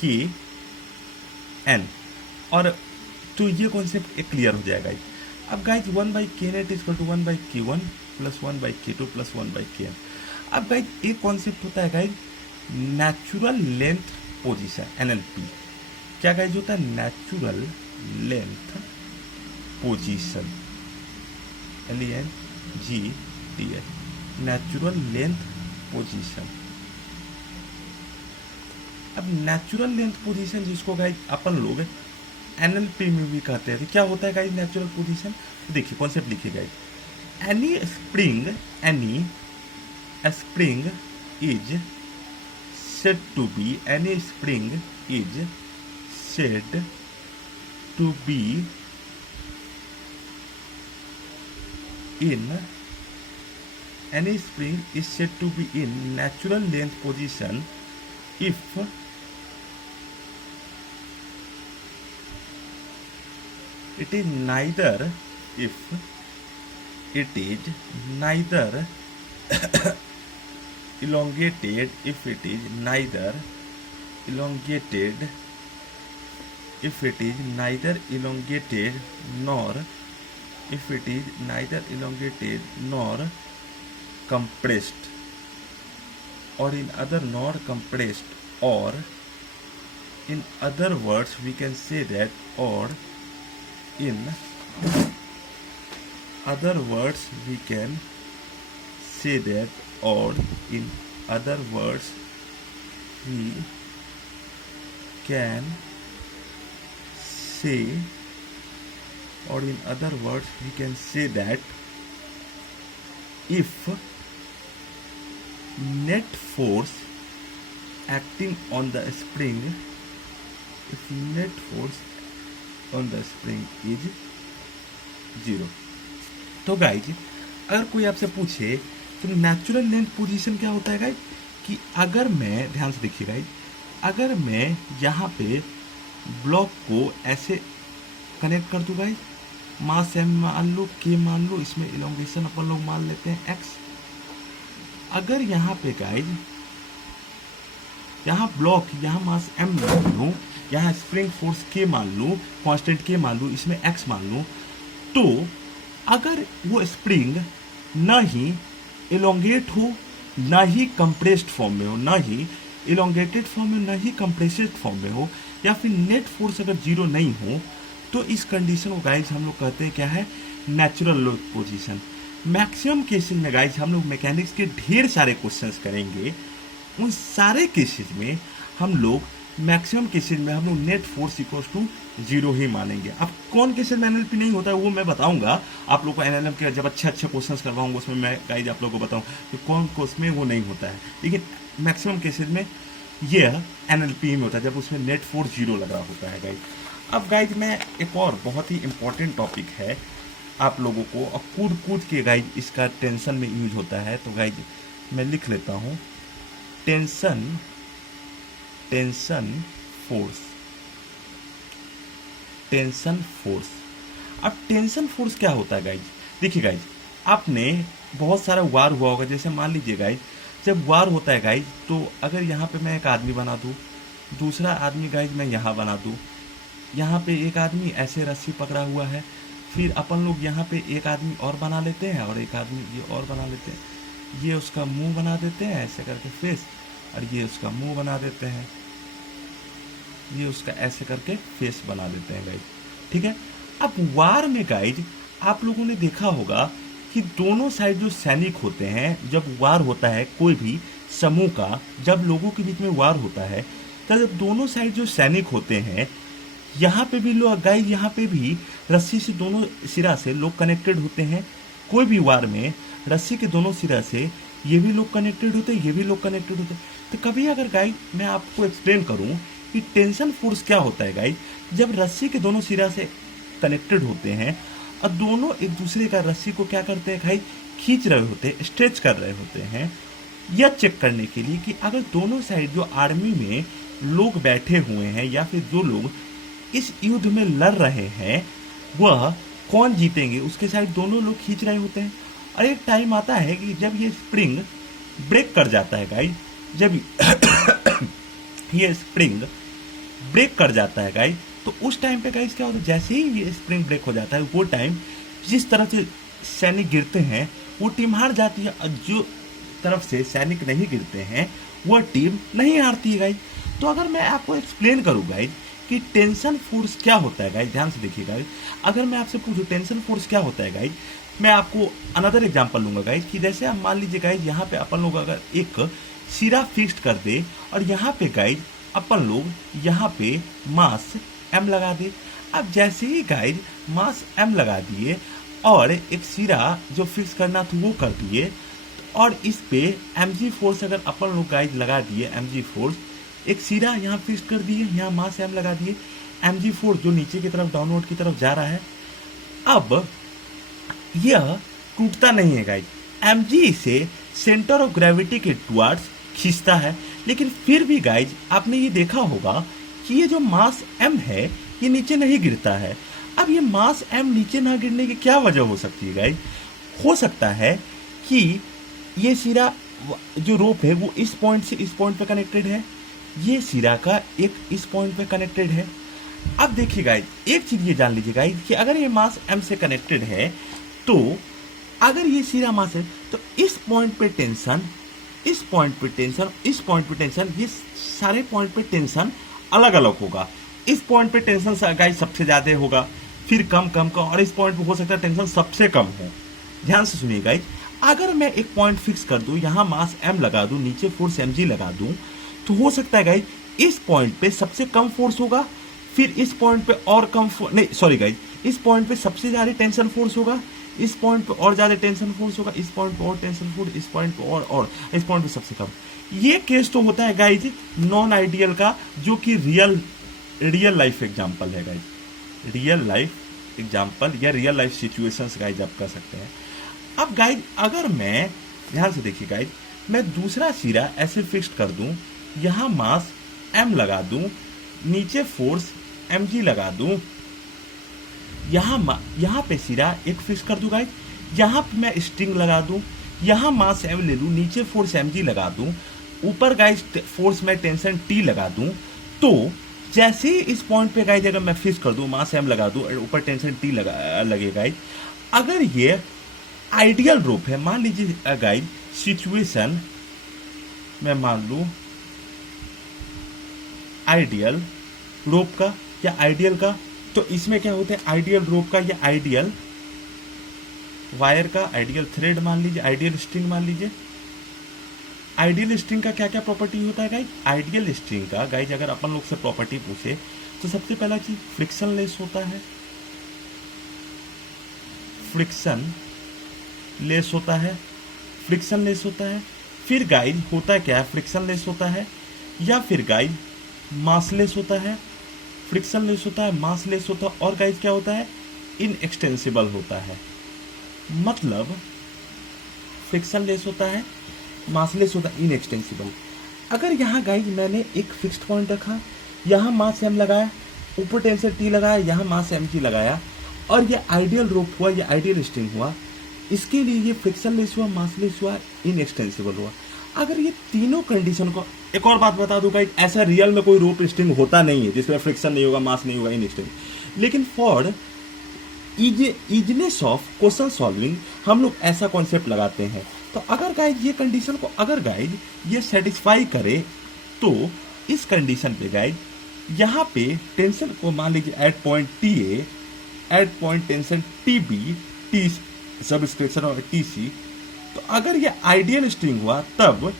KN। और तो ये कॉन्सेप्ट क्लियर हो जाएगा। अब guys 1 by K net is to 1 by K1 plus 1 by K2 plus 1 by KN। अब गाइज एक कॉन्सेप्ट होता है guys natural length position NLP। क्या गाइज होता है, natural length position LENGTH, natural length position. अब नेचुरल लेंथ पोजीशन जिसको गाइज अपन लोग NLP में भी कहते हैं, तो क्या होता है गाइज नेचुरल पोजीशन, देखिए कॉन्सेप्ट लिखिए guys, any spring is said to be, any spring is said to be in, any spring is said to be in natural length position if it is neither elongated, if it is neither elongated nor compressed, or in other nor compressed, or in other words we can say that, or in other words we can say that, or in other words we can say, or in other words we can say that if net force acting on the spring, if net force on the spring is 0। तो गाइज अगर कोई आपसे पूछे तो नेचुरल लेंथ पोजीशन क्या होता है गाइज, कि अगर मैं, ध्यान से देखिए गाइज, अगर मैं यहाँ पे ब्लॉक को ऐसे कनेक्ट कर दूँ गाइज, मास m मान लो, k मान लो, इसमें इलोंगेशन अपन लोग मान लेते हैं x। अगर यहाँ पे गाइज यहाँ ब्लॉक, यहाँ मास m मान लूँ, यहाँ स्प्रिंग फोर्स k मान लूँ, कांस्टेंट k मान लूँ, इसमें x मान लूँ, तो अगर वो स्प्रिंग ना ही इलोंगेट हो, ना ही कंप्रेस्ड फॉर्म में हो, ना ही इलोंगेटेड फॉर्म में, ना ही कंप्रेस्ड फॉर्म में हो, या फिर नेट फोर्स अगर 0 नहीं हो, तो इस कंडीशन को गाइज हम लोग कहते हैं क्या है, natural length position. Maximum cases में गाइज हम लोग मैकेनिक्स के ढेर सारे क्वेश्चंस करेंगे, उन सारे केसेस में हम लोग मैक्सिमम केसेस में हम लोग नेट फोर्स इक्वल्स टू 0 ही मानेंगे। अब कौन केसेस में NLP नहीं होता है वो मैं बताऊंगा आप लोग को, NLM के जब अच्छे क्वेश्चंस करवाऊंगा उसमें मैं गाइज आप लोगों को बताऊँ कि कौन कोर्स में वो नहीं होता है, लेकिन मैक्सिमम केसेस में ये NLP में होता है जब उसमें नेट फोर्स 0 लगा होता है गाइज। अब गाइज मैं एक और बहुत ही इंपॉर्टेंट टॉपिक है आप लोगों को, और कूद कूद के गाइज इसका टेंशन में यूज होता है, तो गाइज मैं लिख लेता हूँ, टेंशन फोर्स। अब टेंशन फोर्स क्या होता है गाइज, देखिए गाइज आपने बहुत सारा वार हुआ होगा, जैसे मान लीजिए गाइज जब वार होता है गाइज, तो अगर यहाँ पे मैं एक आदमी बना दूँ, दूसरा आदमी गाइज मैं यहाँ बना दूँ, यहाँ पे एक आदमी ऐसे रस्सी पकड़ा हुआ है, फिर अपन लोग यहाँ पे एक आदमी और बना लेते हैं और एक आदमी ये और बना लेते हैं, ये उसका मुंह बना देते हैं ऐसे करके फेस, और ये उसका मुंह बना देते हैं, ये उसका ऐसे करके फेस बना देते हैं गाइज। ठीक है। अब वार में गाइज आप लोगों ने देखा होगा कि दोनों साइड जो सैनिक होते हैं, जब वार होता है कोई भी समूह का, जब लोगों के बीच में वार होता है, तब दोनों साइड जो सैनिक होते हैं, यहाँ पे भी लोग गाइज, यहाँ पे भी रस्सी से दोनों सिरा से लोग कनेक्टेड होते हैं। कोई भी वार में रस्सी के दोनों सिरा से ये भी लोग कनेक्टेड होते हैं, ये भी लोग कनेक्टेड होते हैं। तो कभी अगर गाइज मैं आपको एक्सप्लेन करूं कि टेंशन फोर्स क्या होता है गाइज, जब रस्सी के दोनों सिरा से कनेक्टेड होते हैं और दोनों एक दूसरे का रस्सी को क्या करते हैं गाइज, खींच रहे होते हैं, स्ट्रेच कर रहे होते हैं, यह चेक करने के लिए कि अगर दोनों साइड जो आर्मी में लोग बैठे हुए हैं या फिर जो लोग इस युद्ध में लड़ रहे हैं वह कौन जीतेंगे, उसके साइड दोनों लोग खींच रहे होते हैं। और एक टाइम आता है कि जब ये स्प्रिंग ब्रेक कर जाता है गाइज, जब ये स्प्रिंग ब्रेक कर जाता है गाइज, तो उस टाइम पे गाइज क्या होता है, जैसे ही ये स्प्रिंग ब्रेक हो जाता है वो टाइम जिस तरह से सैनिक गिरते हैं वो टीम हार जाती है, और जो तरफ से सैनिक नहीं गिरते हैं वह टीम नहीं हारती है गाइज। तो अगर मैं आपको एक्सप्लेन करूँ गाइज कि टेंशन फोर्स क्या होता है गाइज, ध्यान से देखिए गाइज, अगर मैं आपसे पूछूं टेंशन फोर्स क्या होता है गाइज, मैं आपको अनदर एग्जांपल लूंगा गाइज कि जैसे आप मान लीजिए गाइज यहाँ पे अपन लोग अगर एक सिरा फिक्स्ड कर दे और यहाँ पे गाइज अपन लोग यहाँ पे मास एम लगा दे। अब जैसे ही गाइज मास एम लगा दिए और एक सिरा जो फिक्स करना था वो कर दिए, और इस पे mg फोर्स अगर अपन लोग गाइज लगा दिए, mg फोर्स एक सिरा यहाँ फिक्स कर दिए, यहाँ मास एम लगा दिए, mg फोर्स जो नीचे की तरफ डाउनवर्ड की तरफ जा रहा है, अब यह टूटता नहीं है गाइज, mg इसे सेंटर ऑफ ग्रेविटी के टुवर्ड्स खींचता है। लेकिन फिर भी गाइज आपने ये देखा होगा कि ये जो मास m है ये नीचे नहीं गिरता है। अब ये मास m नीचे ना गिरने की क्या वजह हो सकती है गाइज, हो सकता है कि ये सिरा जो रोप है वो इस पॉइंट से इस पॉइंट पे कनेक्टेड है, ये सिरा का एक इस पॉइंट पे कनेक्टेड है। अब देखिए गाइज एक चीज ये जान लीजिए गाइज कि अगर ये मास m से कनेक्टेड है तो अगर ये सिरा मास है तो इस पॉइंट पे टेंशन, इस पॉइंट पे टेंशन, इस पॉइंट पे टेंशन, ये सारे पॉइंट पे टेंशन अलग अलग होगा। इस पॉइंट पे टेंशन गाइज सबसे ज्यादा होगा, फिर कम कम का, और इस पॉइंट पे हो सकता है टेंशन सबसे कम हो। ध्यान से सुनिए गाइज, अगर मैं एक पॉइंट फिक्स कर दूं, यहाँ मास m लगा दूं, नीचे फोर्स mg लगा दूं, तो हो सकता है गाइज इस पॉइंट पे सबसे कम फोर्स होगा, फिर इस पॉइंट पे और कम नहीं सॉरी गाइज, इस पॉइंट पे सबसे ज्यादा टेंशन फोर्स होगा, इस पॉइंट पे और ज्यादा टेंशन फोर्स होगा, इस पॉइंट पे और टेंशन फोर्स, इस पॉइंट पे और इस पॉइंट पे सबसे कम। ये केस तो होता है गाइज नॉन आइडियल का, जो कि रियल लाइफ एग्जांपल है गाइज, रियल लाइफ एग्जांपल या रियल लाइफ सिचुएशंस गाइज आप कर सकते हैं। अब गाइज अगर मैं ध्यान से देखिए गाइज, मैं दूसरा सिरा ऐसे फिक्स कर दूं, यहाँ मास m लगा दूं, नीचे फोर्स mg लगा दूं, यहाँ पे सिरा एक फिक्स कर दूं गाइज, यहाँ पे मैं स्ट्रिंग लगा दूं, यहाँ मास m ले लूं, नीचे फोर्स mg लगा दूं, ऊपर गाइज फोर्स में टेंशन t लगा दूं, तो जैसे ही इस पॉइंट पे गाइज अगर मैं फिक्स कर दूं, मास m लगा दूं, ऊपर टेंशन t लगे गाइज, अगर ये आइडियल रूप है, मान लीजिए गाइज सिचुएशन मैं मान लूं आइडियल रोप का या आइडियल का, तो इसमें क्या होता है आइडियल रोप का या आइडियल वायर का, आइडियल थ्रेड मान लीजिए, आइडियल स्ट्रिंग मान लीजिए। आइडियल स्ट्रिंग का क्या क्या प्रॉपर्टी होता है गाइज, आइडियल स्ट्रिंग का गाइज अगर अपन लोग से प्रॉपर्टी पूछे तो सबसे पहला चीज फ्रिक्शन लेस होता है, फ्रिक्शन लेस होता है, फ्रिक्शन लेस होता है। फिर गाइज होता क्या है, फ्रिक्शन लेस होता है या फिर गाइज मासलेस होता है, फ्रिक्शन लेस होता है, मासलेस होता है, और गाइज क्या होता है इनएक्सटेंसिबल होता है। मतलब फ्रिक्शन लेस होता है, मासलेस होता है, इनएक्सटेंसिबल। अगर यहाँ गाइज मैंने एक फिक्स्ड पॉइंट रखा, यहाँ मास m लगाया, ऊपर टेंशन t लगाया, यहाँ मास mg लगाया, और ये आइडियल रोप हुआ, ये आइडियल स्ट्रिंग हुआ, इसके लिए ये फ्रिक्शन लेस हुआ, मासलेस हुआ, इनएक्सटेंसिबल हुआ। अगर ये तीनों कंडीशन को, एक और बात बता दूं गाइस, ऐसा रियल में कोई रोप स्ट्रिंग होता नहीं है जिसमें फ्रिक्शन नहीं होगा, मास नहीं होगा, इनएक्सटेंसिबल। लेकिन for easiness of question solving हम लोग ऐसा कॉन्सेप्ट लगाते हैं तो अगर गाइज ये कंडीशन को अगर गाइज ये सेटिस्फाई करे तो इस कंडीशन पे गाइज यहाँ पे टेंशन को मान लीजिए at point T A, at point tension T B, T सब स्ट्रक्चर और टी सी, तो अगर ये आइडियल स्ट्रिंग हुआ तब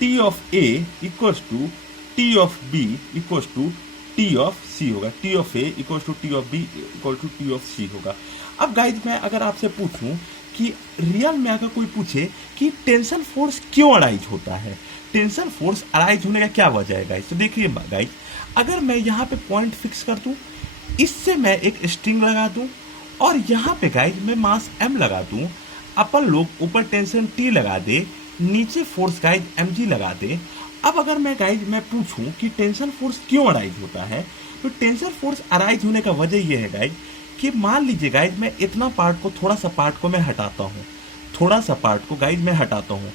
T of A equals to T of B equals to T of C होगा, T of A equals to T of B equal to T of C होगा। अब गाइज मैं अगर आपसे पूछूं कि रियल में अगर कोई पूछे कि टेंशन फोर्स क्यों अराइज होता है, टेंशन फोर्स अराइज होने का क्या वजह है गाइज, तो देखिए गाइज अगर मैं यहाँ पे पॉइंट फिक्स कर दूं, इससे मैं एक स्ट्रिंग लगा दूं और यहाँ पे गाइज मैं मास m लगा दूं, अपन लोग ऊपर टेंशन t लगा दे, नीचे फोर्स गाइज mg लगा दे। अब अगर मैं गाइज मैं पूछूं कि टेंशन फोर्स क्यों अराइज होता है, तो टेंशन फोर्स अराइज होने का वजह यह है गाइज कि मान लीजिए गाइज मैं इतना पार्ट को थोड़ा सा पार्ट को मैं हटाता हूँ, थोड़ा सा पार्ट को गाइज मैं हटाता हूँ।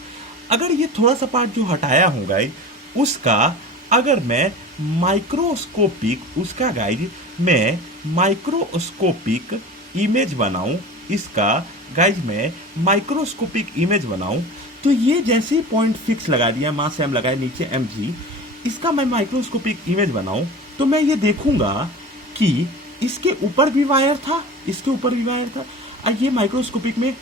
अगर ये थोड़ा सा पार्ट जो हटाया हूँ गाइज उसका अगर मैं माइक्रोस्कोपिक उसका गाइज मैं माइक्रोस्कोपिक इमेज बनाऊं, इसका गाइज मैं माइक्रोस्कोपिक इमेज बनाऊं, तो ये जैसे ही पॉइंट फिक्स लगा दिया, मास m लगाया, नीचे mg, इसका मैं माइक्रोस्कोपिक इमेज बनाऊं तो मैं ये देखूंगा कि इसके ऊपर भी वायर था, इसके ऊपर भी वायर था। और ये माइक्रोस्कोपिक में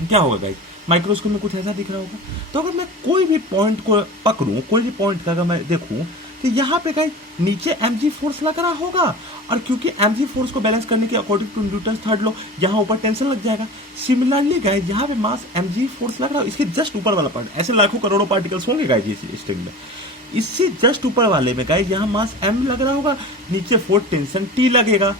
क्या होगा गाइज, माइक्रोस्कोप में कुछ ऐसा दिख रहा होगा। तो अगर मैं कोई भी पॉइंट को पकड़ूं, कोई भी पॉइंट का अगर मैं देखूं तो यहाँ पे गाइज नीचे mg फोर्स लग रहा होगा, और क्योंकि mg फोर्स को बैलेंस करने के according to Newton third law यहाँ ऊपर टेंशन लग जाएगा। सिमिलरली गाइज यहाँ पे मास mg फोर्स लग रहा है, इसके जस्ट ऊपर वाला पार्ट, ऐसे लाखों करोड़ों पार्टिकल्स होंगे गाइज इस स्ट्रिंग में, इससे जस्ट ऊपर वाले में गाइज यहाँ मास m लग रहा होगा, नीचे फोर्स टेंशन t लगेगा।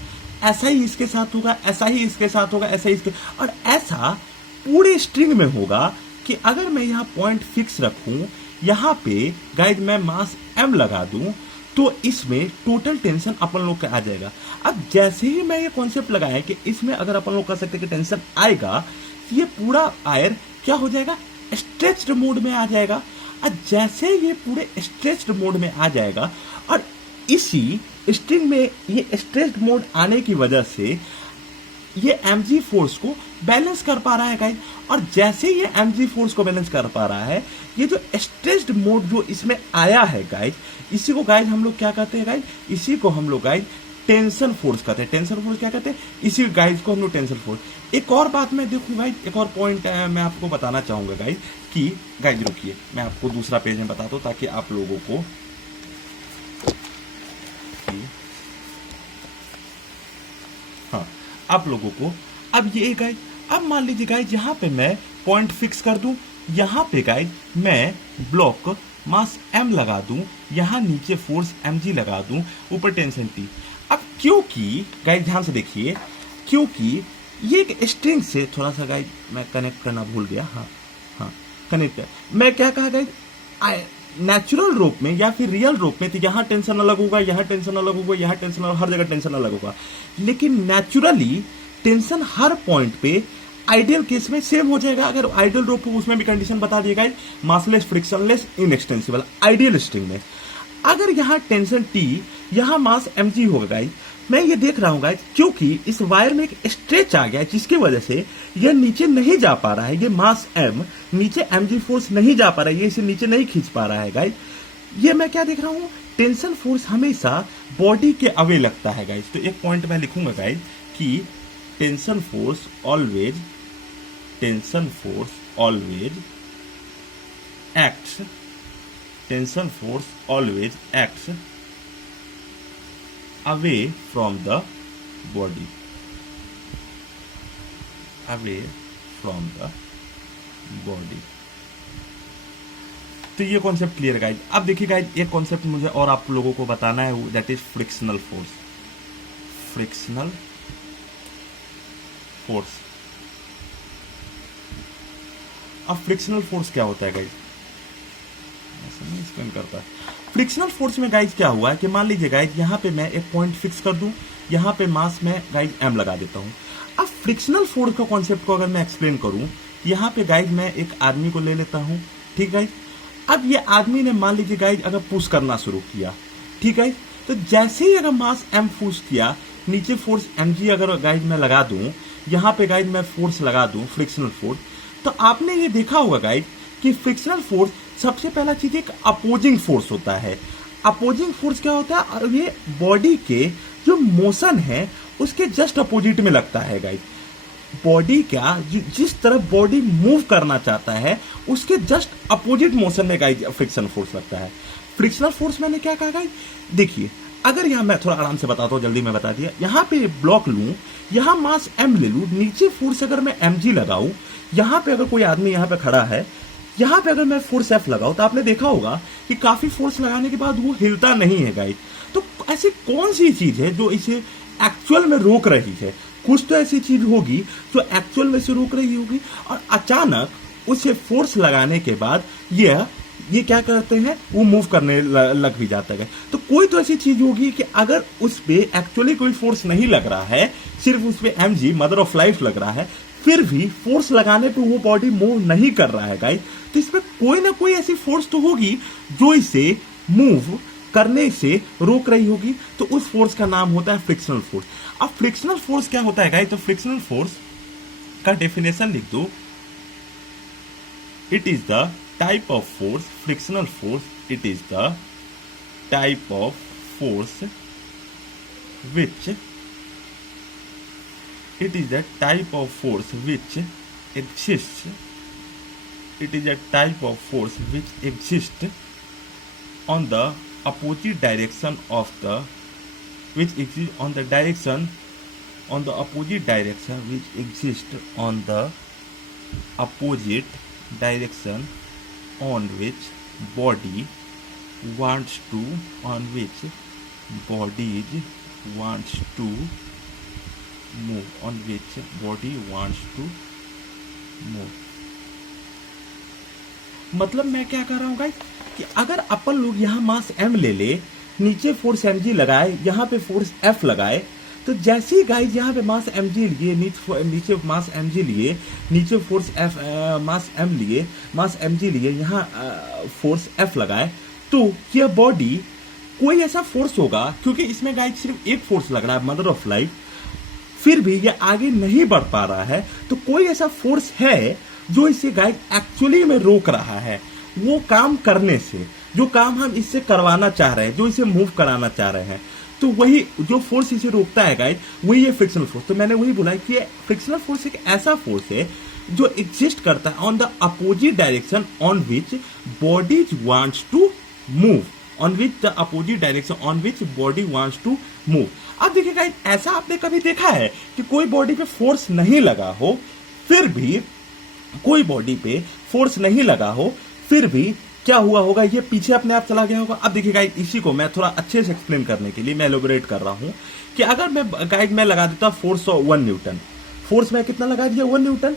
ऐसा ही इसके साथ होगा, ऐसा ही इसके साथ होगा, ऐसा ही इसके, और ऐसा पूरे स्ट्रिंग में होगा कि अगर मैं यहाँ पॉइंट फिक्स रखूं, यहाँ पे गाइज मैं मास m लगा दूं, तो इसमें टोटल टेंशन अपन लोग का आ जाएगा। अब जैसे ही मैं ये कॉन्सेप्ट लगाया कि इसमें अगर अपन लोग कह सकते हैं कि टेंशन आएगा, ये पूरा वायर क्या हो जाएगा, स्ट्रेच्ड मोड में आ जाएगा। और जैसे ये पूरे स्ट्रेच्ड मोड में आ जाएगा और इसी स्ट्रिंग में ये स्ट्रेच्ड मोड आने की वजह से ये mg फोर्स को बैलेंस कर पा रहा है गाइज। और जैसे ये mg फोर्स को बैलेंस कर पा रहा है, ये जो स्ट्रेच्ड मोड जो इसमें आया है गाइज, इसी को गाइज हम लोग क्या कहते हैं गाइज, इसी को हम लोग गाइज टेंशन फोर्स कहते हैं। टेंशन फोर्स क्या कहते हैं, इसी गाइज को हम लोग टेंशन फोर्स। एक और बात मैं देखूँ गाइज, एक और पॉइंट मैं आपको बताना चाहूंगा गाइज कि गाइज रुकिए मैं आपको दूसरा पेज में बताता हूँ ताकि आप लोगों को आप लोगों को अब ये गाइज, अब मान लीजिए गाइज यहाँ पे मैं पॉइंट फिक्स कर दूं, यहाँ पे गाइज मैं ब्लॉक मास m लगा दूं, यहाँ नीचे फोर्स mg लगा दूं, ऊपर टेंशन t। अब क्योंकि गाइज ध्यान से देखिए, क्योंकि ये एक स्ट्रिंग से थोड़ा सा गाइज मैं कनेक्ट करना भूल गया, हाँ कनेक्ट, मैं क्या कहा गाइज, नेचुरल रूप में या फिर रियल रूप में तो यहाँ टेंशन अलग होगा, यहाँ टेंशन अलग होगा, यहाँ टेंशन अलग, हर जगह टेंशन अलग होगा। लेकिन नेचुरली टेंशन हर पॉइंट पे आइडियल केस में सेम हो जाएगा। अगर आइडियल रूप हो उसमें भी कंडीशन बता दिएगा, massless, frictionless, inextensible ideal string में। अगर यहाँ टेंशन T, यहाँ मास mg होगा गाइज, मैं ये देख रहा हूँ गाइज, क्योंकि इस वायर में एक स्ट्रेच आ गया जिसकी वजह से ये नीचे नहीं जा पा रहा है, ये मास m नीचे mg फोर्स नहीं जा पा रहा है, ये इसे नीचे नहीं खींच पा रहा है गाइज। ये मैं क्या देख रहा हूँ, टेंशन फोर्स हमेशा बॉडी के अवे लगता है गाइज। तो एक पॉइंट मैं लिखूंगा गाइज कि tension force always acts, tension force always acts away from the body, away from the body। तो ये कॉन्सेप्ट क्लियर है गाइज। अब देखिए गाइज, एक कॉन्सेप्ट मुझे और आप लोगों को बताना है, that is frictional force. Frictional force, अब फ्रिक्शनल फोर्स क्या होता है गाइज, ऐसा नहीं एक्सप्लेन करता है। फ्रिक्शनल फोर्स में गाइज क्या हुआ है कि मान लीजिए गाइज यहाँ पे मैं एक पॉइंट फिक्स कर दूं, यहाँ पे मास में गाइज m लगा देता हूँ। अब फ्रिक्शनल फोर्स का कॉन्सेप्ट को अगर मैं एक्सप्लेन करूं, यहाँ पे गाइज मैं एक आदमी को ले लेता हूँ, ठीक गाइज। अब ये आदमी ने मान लीजिए गाइज अगर पुश करना शुरू किया, ठीक गाइज, तो जैसे ही अगर मास m पुश किया, नीचे फोर्स mg अगर गाइज मैं लगा दूं, यहाँ पे गाइज मैं फोर्स लगा दूं फ्रिक्शनल फोर्स, तो आपने ये देखा होगा गाइस कि फ्रिक्शनल फोर्स सबसे पहला चीज एक अपोजिंग फोर्स होता है। अपोजिंग फोर्स क्या होता है? और ये बॉडी के जो मोशन है उसके जस्ट अपोजिट में लगता है गाइस। बॉडी क्या जिस तरफ बॉडी मूव करना चाहता है उसके जस्ट अपोजिट मोशन में गाइस फ्रिक्शनल फोर्स लगता है। फ्रिक्शनल फोर्स मैंने क्या कहा गाइस? देखिए, अगर यहाँ मैं थोड़ा आराम से बताता हूँ, जल्दी मैं बता दिया। यहाँ पे ब्लॉक लूं, यहाँ मास m ले लूं, नीचे फोर्स अगर मैं mg लगाऊं, यहाँ पे अगर कोई आदमी यहाँ पे खड़ा है, यहाँ पे अगर मैं फोर्स F लगाऊं, तो आपने देखा होगा कि काफी फोर्स लगाने के बाद वो हिलता नहीं है गाइस। तो ऐसी कौन सी चीज है जो इसे एक्चुअल में रोक रही है? कुछ तो ऐसी चीज होगी जो एक्चुअल में से रोक रही होगी, और अचानक उसे फोर्स लगाने के बाद ये क्या करते हैं, वो मूव करने लग भी जाता है। तो कोई तो ऐसी चीज होगी कि अगर उस पे एक्चुअली कोई फोर्स नहीं लग रहा है, सिर्फ उस पे mg मदर ऑफ लाइफ लग रहा है, फिर भी फोर्स लगाने पे वो बॉडी मूव नहीं कर रहा है गाइस। तो इसमें कोई ना कोई ऐसी फोर्स तो होगी जो इसे मूव करने से रोक रही होगी। तो उस फोर्स का नाम होता है फ्रिक्शनल फोर्स। अब फ्रिक्शनल फोर्स क्या होता है गाइस? तो फ्रिक्शनल फोर्स का डेफिनेशन लिख दो। It is the type of force, frictional force, it is the type of force which exists, it is a type of force which exists on the opposite direction of the which exists on the direction on the opposite direction which exists on the opposite direction on which body wants to move, मतलब मैं क्या कर रहा हूं गाइस कि अगर अपन लोग यहाँ मास m ले ले, नीचे फोर्स mg लगाए, यहाँ पे फोर्स F लगाए, तो जैसे ही गाइस यहाँ पे मास mg लिए, नीचे मास mg लिए, नीचे फोर्स F मास m लिए, मास mg लिए, यहाँ फोर्स F लगाए, तो यह बॉडी कोई ऐसा फोर्स होगा, क्योंकि इसमें गाइस सिर्फ एक फोर्स लग रहा है, मदर ऑफ लाइफ, फिर भी यह आगे नहीं बढ़ पा रहा है। तो कोई ऐसा फोर्स है जो इसे गाइस एक्चुअली में रोक रहा है वो काम करने से, जो काम हम इससे करवाना चाह रहे हैं, जो इसे मूव कराना चाह रहे हैं। तो वही जो फोर्स इसे रोकता है गाइस, वही है फ्रिक्शनल फोर्स। तो मैंने वही बोला कि फ्रिक्शनल फोर्स एक ऐसा फोर्स है जो एग्जिस्ट करता है on the opposite direction on which body wants to move, on which the opposite direction on which body wants to move. अब देखिए गाइस, ऐसा आपने कभी देखा है कि कोई बॉडी पे फोर्स नहीं लगा हो, फिर भी कोई बॉडी पे फोर्स नहीं लगा हो, फिर भी क्या हुआ होगा, ये पीछे अपने आप चला गया होगा। अब देखिए गाइस, इसी को मैं थोड़ा अच्छे से एक्सप्लेन करने के लिए मैं एलोबरेट कर रहा हूं कि अगर मैं लगा देता फोर्स 1 न्यूटन, फोर्स में कितना लगा दिया 1 न्यूटन,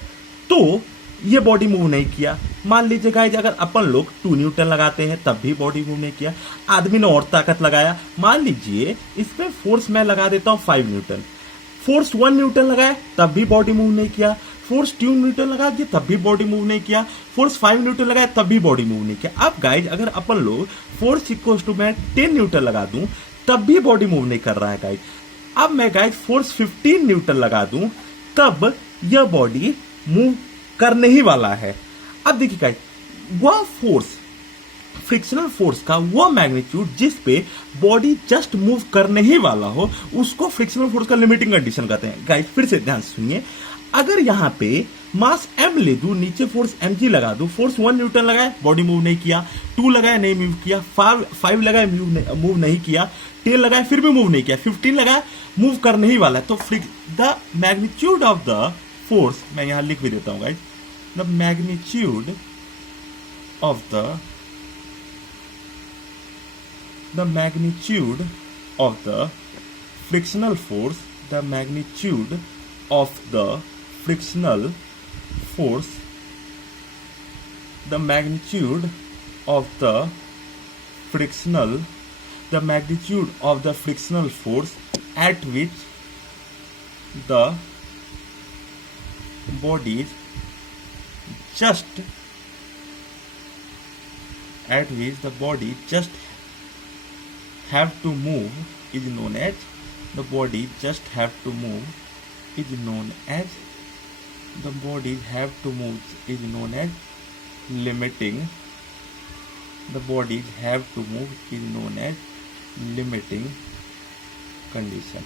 तो ये बॉडी मूव नहीं किया। मान लीजिए गाइस, अगर अपन लोग 2 न्यूटन लगाते हैं तब भी बॉडी मूव नहीं किया, आदमी ने और ताकत लगाया, मान लीजिए इसमें फोर्स मैं लगा देता हूं 5 न्यूटन, फोर्स 1 न्यूटन लगाए तब भी बॉडी मूव नहीं किया, फोर्स 2 न्यूटन लगा दिए तब भी बॉडी मूव नहीं किया, फोर्स 5 न्यूटन लगाए तब भी बॉडी मूव नहीं किया। अब गाइज, अगर अपन लोग फोर्स इक्वल टू मैं 10 न्यूटन लगा दूं तब भी बॉडी मूव नहीं कर रहा है गाइज। अब मैं गाइज फोर्स 15 न्यूटन लगा दूं तब यह बॉडी मूव करने ही वाला है। अब देखिए गाइज, वह फोर्स, फ्रिक्शनल फोर्स का वह मैग्नीट्यूड जिस पे बॉडी जस्ट मूव करने ही वाला हो, उसको फ्रिक्शनल फोर्स का लिमिटिंग कंडीशन कहते हैं। गाइस फिर से ध्यान से सुनिए, अगर यहां पे मास m ले दूं, नीचे फोर्स mg लगा दूं, फोर्स 1 न्यूटन लगाए बॉडी मूव नहीं किया, 2 लगाए नहीं मूव किया, 5 लगाए मूव नहीं किया, 10 लगाए फिर भी मूव नहीं किया, 15 लगाए मूव करने ही वाला है। तो the magnitude of the force, मैं यहां लिख भी देता हूं guys, the magnitude of the magnitude of the frictional force, the magnitude of the frictional force, the magnitude of the frictional force at which the bodies just have to move is known as, the body just have to move is known as the bodies have to move is known as limiting. The bodies have to move is known as limiting condition.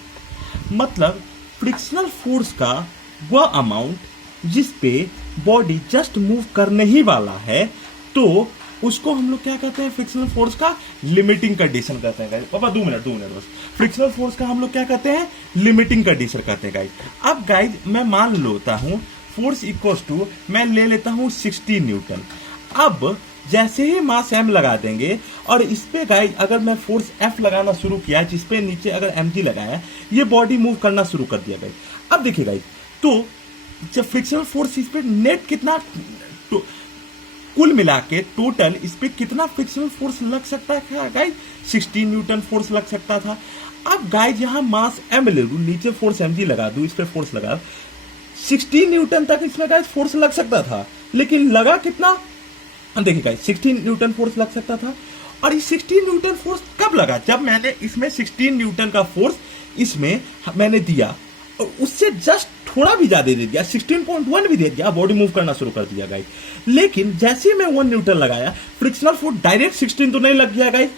मतलब फ्रिक्शनल फोर्स का वह अमाउंट जिस पे बॉडी जस्ट मूव करने ही वाला है, तो उसको हम लोग क्या कहते हैं, फ्रिक्शनल फोर्स का लिमिटिंग कंडीशन कहते हैं गाइस। पापा 2 मिनट बस। फ्रिक्शनल फोर्स का हम लोग क्या कहते हैं, लिमिटिंग कंडीशन कहते हैं गाइस। अब गाइस मैं मान लेता हूं फोर्स इक्वल्स टू, मैं ले लेता हूं 16 न्यूटन। अब जैसे ही मास m लगा देंगे और इस पे गाइस अगर मैं फोर्स F लगाना शुरू किया, जिस पे नीचे अगर mg लगाया, ये बॉडी मूव करना शुरू कर दिया गाइस। अब देखिए गाइस, तो जब फ्रिक्शनल फोर्स इस पे नेट कितना, तो कुल मिला के टोटल इस पे कितना फ्रिक्शनल फोर्स लग सकता है गाइस, 16 न्यूटन फोर्स लग सकता था। अब गाइस यहाँ मास m ले लूं, नीचे फोर्स mg लगा दूं, इस पे फोर्स लगा 16 न्यूटन तक इसमें गाइस फोर्स लग सकता था, लेकिन लगा कितना, देखिए गाइस 16 न्यूटन फोर्स लग सकता था। और ये 16 न्यूटन फोर्स कब लगा, जब मैंने इसमें 16 न्यूटन का फोर्स इसमें मैंने दिया और उससे जस्ट थोड़ा भी ज्यादा दे दिया, 16.1 भी दे दिया, बॉडी मूव करना शुरू कर दिया गाइस। लेकिन जैसे मैं 1 न्यूटन लगाया, फ्रिक्शनल फोर्स डायरेक्ट 16 तो नहीं लग गया गाइस।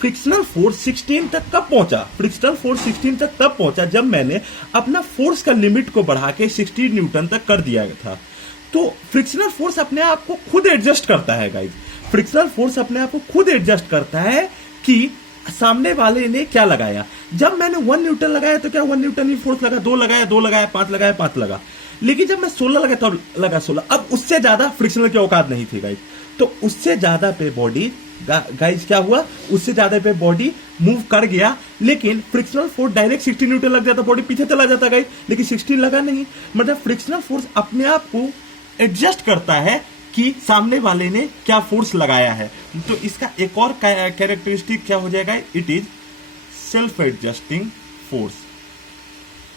फ्रिक्शनल फोर्स 16 तक कब पहुंचा, फ्रिक्शनल फोर्स 16 तक तब पहुंचा जब मैंने अपना फोर्स का लिमिट को बढ़ा के 16 न्यूटन तक कर दिया था। तो फ्रिक्शनल फोर्स अपने आप को खुद एडजस्ट करता है गाइस। फ्रिक्शनल फोर्स अपने आप को खुद एडजस्ट करता है कि सामने वाले ने क्या लगाया। जब मैंने 1 न्यूटन लगाया तो क्या 1 न्यूटन ही फोर्स लगा, 2 लगाया 2 लगाया, 5 लगाया 5 लगा। लेकिन जब मैं 16 लगाया तो लगा 16। अब उससे ज्यादा फ्रिक्शनल की औकात नहीं थी गाइस, तो उससे ज्यादा पे बॉडी गाइस क्या हुआ, उससे ज्यादा पे बॉडी मूव कर गया। लेकिन फ्रिक्शनल फोर्स डायरेक्ट 16 न्यूटन लग जाता, बॉडी पीछे चला जाता गाइस, लेकिन 16 लगा नहीं। मतलब फ्रिक्शनल फोर्स अपने आप को एडजस्ट करता है कि सामने वाले ने क्या फोर्स लगाया है। तो इसका एक और कैरेक्टरिस्टिक क्या हो जाएगा, it is self adjusting force.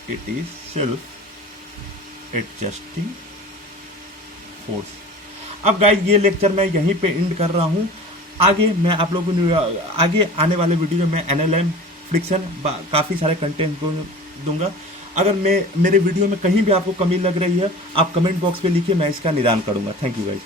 It is self adjusting force. अब गाइस ये लेक्चर मैं यहीं पे एंड कर रहा हूं। आगे मैं आप लोगों को आगे आने वाले वीडियो में एनएलएम, फ्रिक्शन, काफी सारे कंटेंट को दूंगा। अगर मेरे वीडियो में कहीं भी आपको कमी लग रही है, आप कमेंट बॉक्स पे लिखिए, मैं इसका निदान करूंगा। Thank you guys.